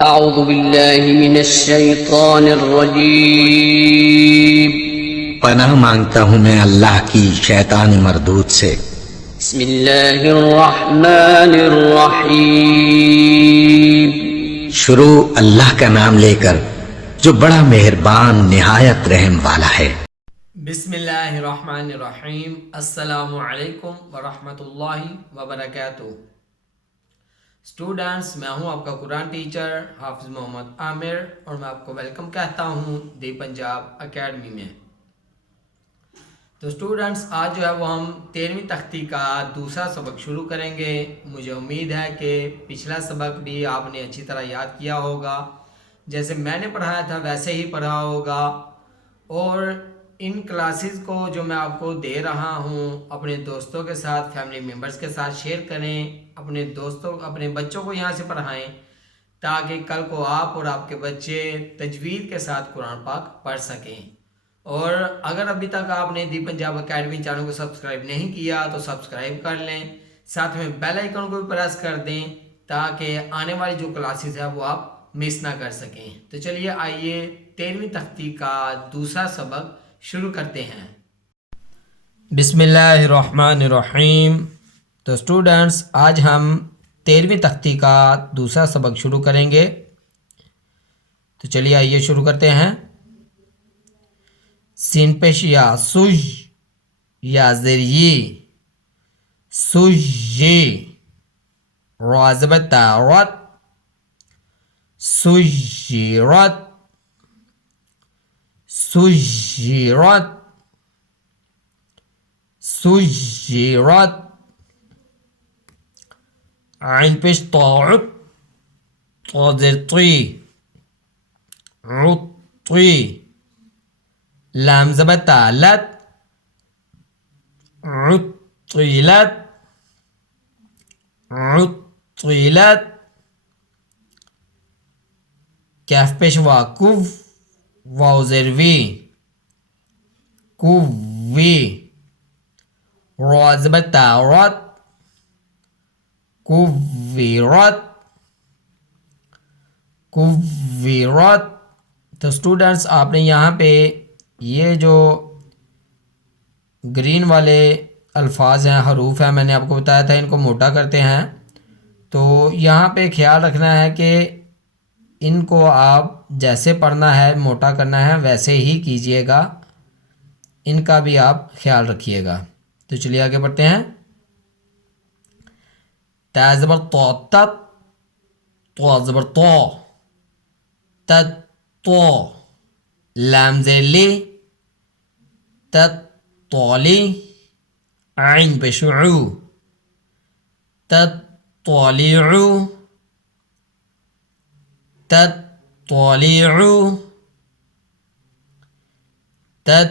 अऊज़ु बिल्लाहि मिनश शैतानिर रजीम। पनाह मांगता हूँ मैं अल्लाह की शैतान मरदूद से। बिस्मिल्लाहिर रहमानिर रहीम। शुरू अल्लाह का नाम लेकर जो बड़ा मेहरबान निहायत रहम वाला है। बिस्मिल्लाहिर्रहमानिर्रहीम। अस्सलामु अलैकुम वरहमतुल्लाहि वबरकातुहू। स्टूडेंट्स, मैं हूं आपका कुरान टीचर हाफिज़ मोहम्मद आमिर और मैं आपको वेलकम कहता हूं दी पंजाब एकेडमी में। तो स्टूडेंट्स, आज जो है वो हम 13वीं तख्ती का दूसरा सबक शुरू करेंगे। मुझे उम्मीद है कि पिछला सबक भी आपने अच्छी तरह याद किया होगा, जैसे मैंने पढ़ाया था वैसे ही पढ़ा होगा। और इन क्लासेस को जो मैं आपको दे रहा हूँ अपने दोस्तों के साथ, फैमिली मेम्बर्स के साथ शेयर करें, अपने दोस्तों अपने बच्चों को यहाँ से पढ़ाएं ताकि कल को आप और आपके बच्चे तजवीद के साथ कुरान पाक पढ़ सकें। और अगर अभी तक आपने दी पंजाब एकेडमी चैनल को सब्सक्राइब नहीं किया तो सब्सक्राइब कर लें, साथ में बेल आइकन को भी प्रेस कर दें ताकि आने वाली जो क्लासेस है वो आप मिस ना कर सकें। तो चलिए आइए 13वीं तख्ती का दूसरा सबक शुरू करते हैं। बिस्मिल्लाहिर्रहमानिर्रहीम। तो स्टूडेंट्स, आज हम 13वीं तख्ती का दूसरा सबक शुरू करेंगे। तो चलिए आइए शुरू करते हैं। सीन पेश या सुज या ज़रिए सुजे राज़बतारत सुजिरत सुजिरत सुजिरत। आइन पेश ताउत ताज़िरती उत्ती। लाम ज़बर तालत उत्तिलत उत्तिलत। कैफ पेश वाकुव वाउज़रवी कुव्वी। रा ज़बर तारत कुव्विरत कुव्विरत। तो स्टूडेंट्स, आपने यहाँ पे ये जो ग्रीन वाले अल्फाज हैं, हरूफ हैं, मैंने आपको बताया था इनको मोटा करते हैं। तो यहाँ पे ख्याल रखना है कि इनको आप जैसे पढ़ना है, मोटा करना है, वैसे ही कीजिएगा। इनका भी आप ख्याल रखिएगा। तो चलिए आगे बढ़ते हैं। ता ज़बर तो तत, तो ज़बर तो तत तो। लाम ज़ेर ली तत तौली। आइन पेश उ तत तौलिउ तत तौलिउ तत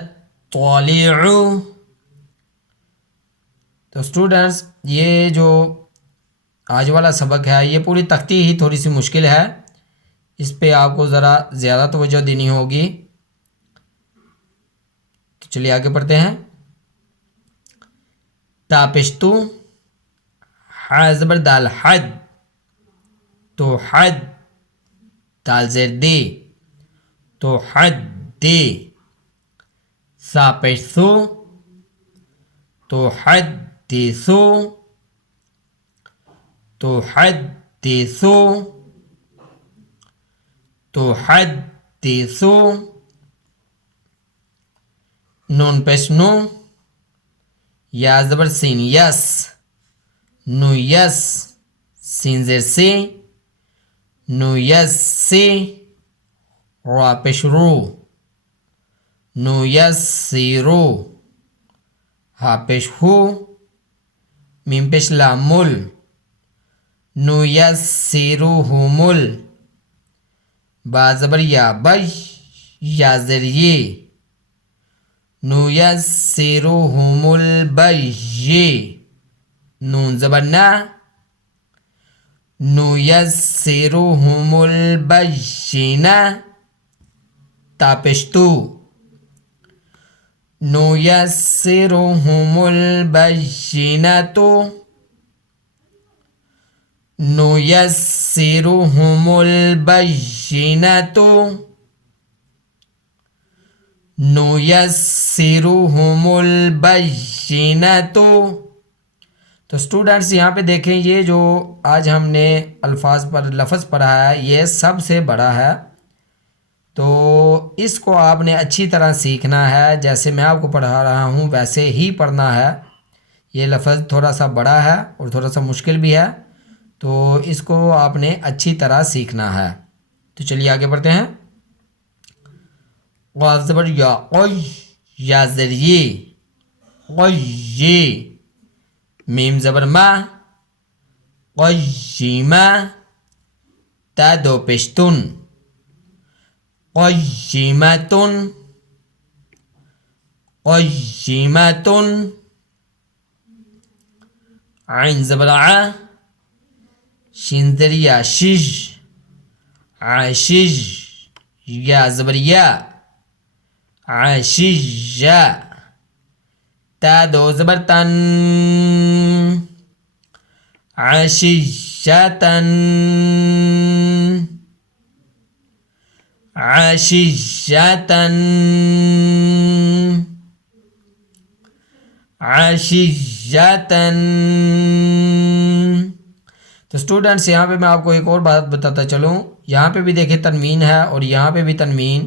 तौलिउ। तो स्टूडेंट्स, ये जो आज वाला सबक है ये पूरी तख्ती ही थोड़ी सी मुश्किल है, इस पे आपको ज़रा ज़्यादा तवज्जो देनी होगी। तो चलिए आगे बढ़ते हैं। तापिश्तु हा ज़बर दाल हद तो हद। दाल ज़ेर दे तो हद दे। सापिश्तु तो हद देसो तो हद देसो तो हद देसो। नून पेश नो या ज़बर सीन यस नु यस। सीन ज़ेर से नु यस से। रा पेश रो नु यस सीरो। हा पेश हो मीम पेश लामुल नु यस सीरो हुमुल। बा ज़बर या बश या ज़रिए नु यस सीरो हुमुल बशे। नून ज़बर ना नु यस सीरो हुमुल बशिना। तापिश्तु नु यस सीरो हुमुल बशिना तो। नुयस्सिरुहुमुल बय्यिनतु, नुयस्सिरुहुमुल बय्यिनतु। तो स्टूडेंट्स यहाँ पे देखें, ये जो आज हमने अल्फाज पर लफ्ज़ पढ़ा है ये सबसे बड़ा है, तो इसको आपने अच्छी तरह सीखना है। जैसे मैं आपको पढ़ा रहा हूँ वैसे ही पढ़ना है। ये लफ्ज़ थोड़ा सा बड़ा है और थोड़ा सा मुश्किल भी है, तो इसको आपने अच्छी तरह सीखना है। तो चलिए आगे बढ़ते हैं। क़ाफ़ ज़बर या, क़ुय, या ज़रिए, क़ुय्यी, मीम ज़बर मा, क़ुय्यिमा, ता दो पेश्तुन, क़ुय्यिमतुन, क़ुय्यिमतुन, ऐन ज़बर आ, शीन ज़र या, शिज, आशिज, या ज़बर या, आशिजा, ता दो ज़बर तन, आशिजतन, आशिजतन, आशिजतन। तो स्टूडेंट्स यहाँ पे मैं आपको एक और बात बताता चलूँ, यहाँ पे भी देखिए तनवीन है और यहाँ पे भी तनवीन।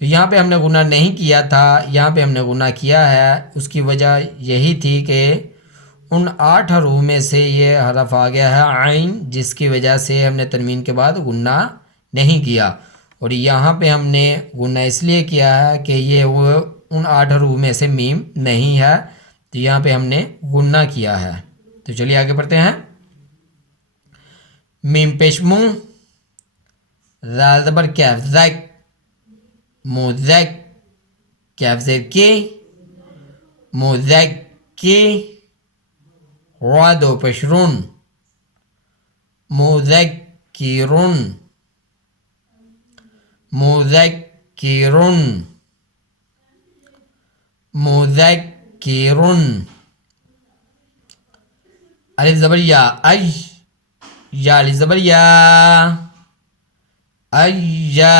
तो यहाँ पे हमने गुना नहीं किया था, यहाँ पे हमने गुना किया है। उसकी वजह यही थी कि उन 8 हरूफ में से ये हरफ आ गया है आइन, जिसकी वजह से हमने तनवीन के बाद गुना नहीं किया। और यहाँ पे हमने गुना इसलिए किया है कि ये वो उन 8 हरूफ में से मीम नहीं है, तो यहाँ पे हमने गुना किया है। तो चलिए आगे बढ़ते हैं। मीम पेश मुँह, ज़ाल ज़बर कैफ ज़ैक, मुज़ैक, कैफ ज़ेर के, मुज़ैक्की, रा दो पेश रुन, मुज़क्किरुन, मुज़क्किरुन, मुज़क्किरुन। अलिफ ज़बर या, अय, या अलिफ ज़बर या, अय्या,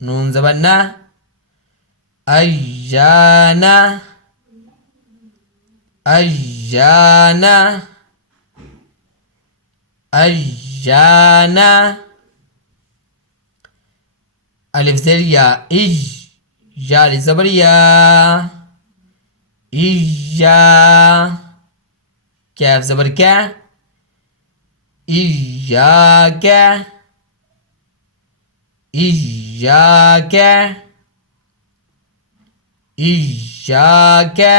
नून ज़बर ना, अय्याना, अय्याना, अय्याना। अलिफ ज़ेर या, इज, या अलिफ ज़बर या, इया, कैफ ज़बर क्या, इय्याका, इय्याका, इय्याका।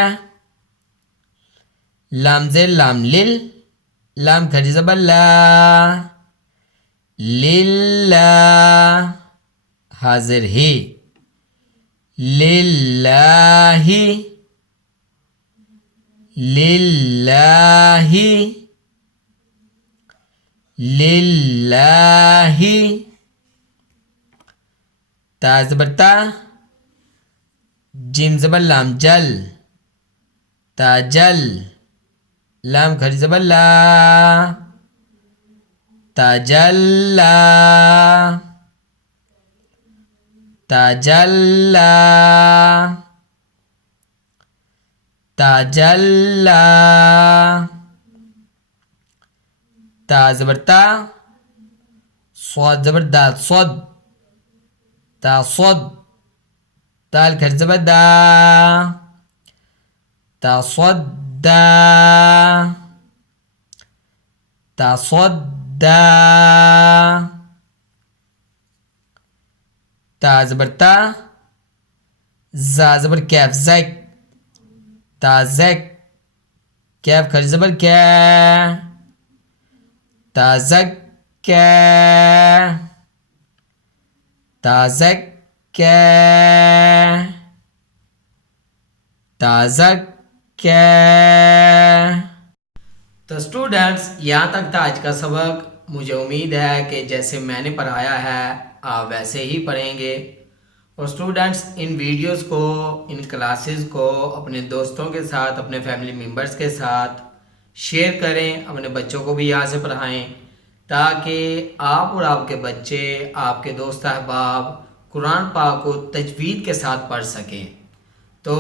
लाम ज़ेर लाम लिल, लाम खड़ी ज़बर ला, लिल्ला, हाज़िर ही, लिल्लाही, लिल्लाही, लिल्लाही। ता ज़बर ता, जिम ज़बर लाम जल, ताजल, लाम खड़ी ज़बर ला, ताजल्ला, ताजल्ला, ताजल्ला। ता ज़बर ता, स्वाद ज़बर दाल, स्वाद, तासद, दाल खड़ी ज़बर दा, तासद्दा, तासद्दा। ता ज़बर ता, जा ज़बर कैफ ज़ैक, ताज़ैक, कैफ खड़ी ज़बर क्या, ताज़क्का, ताज़क्का, ताज़क्का। तो स्टूडेंट्स यहाँ तक था आज का सबक। मुझे उम्मीद है कि जैसे मैंने पढ़ाया है आप वैसे ही पढ़ेंगे। और स्टूडेंट्स इन वीडियोस को, इन क्लासेस को अपने दोस्तों के साथ, अपने फैमिली मेम्बर्स के साथ शेयर करें, अपने बच्चों को भी यहाँ से पढ़ाएं ताकि आप और आपके बच्चे, आपके दोस्त अहबाब कुरान पाक को तजवीद के साथ पढ़ सकें। तो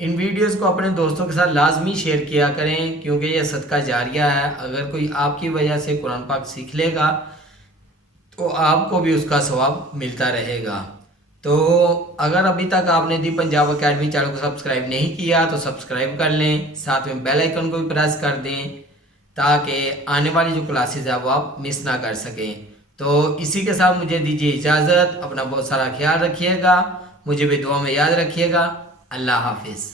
इन वीडियोस को अपने दोस्तों के साथ लाजमी शेयर किया करें, क्योंकि यह सदका जारिया है। अगर कोई आपकी वजह से कुरान पाक सीख लेगा तो आपको भी उसका सवाब मिलता रहेगा। तो अगर अभी तक आपने दी पंजाब अकेडमी चैनल को सब्सक्राइब नहीं किया तो सब्सक्राइब कर लें, साथ में बेल आइकन को भी प्रेस कर दें ताकि आने वाली जो क्लासेस है वो आप मिस ना कर सकें। तो इसी के साथ मुझे दीजिए इजाज़त। अपना बहुत सारा ख्याल रखिएगा, मुझे भी दुआ में याद रखिएगा। अल्लाह हाफिज़।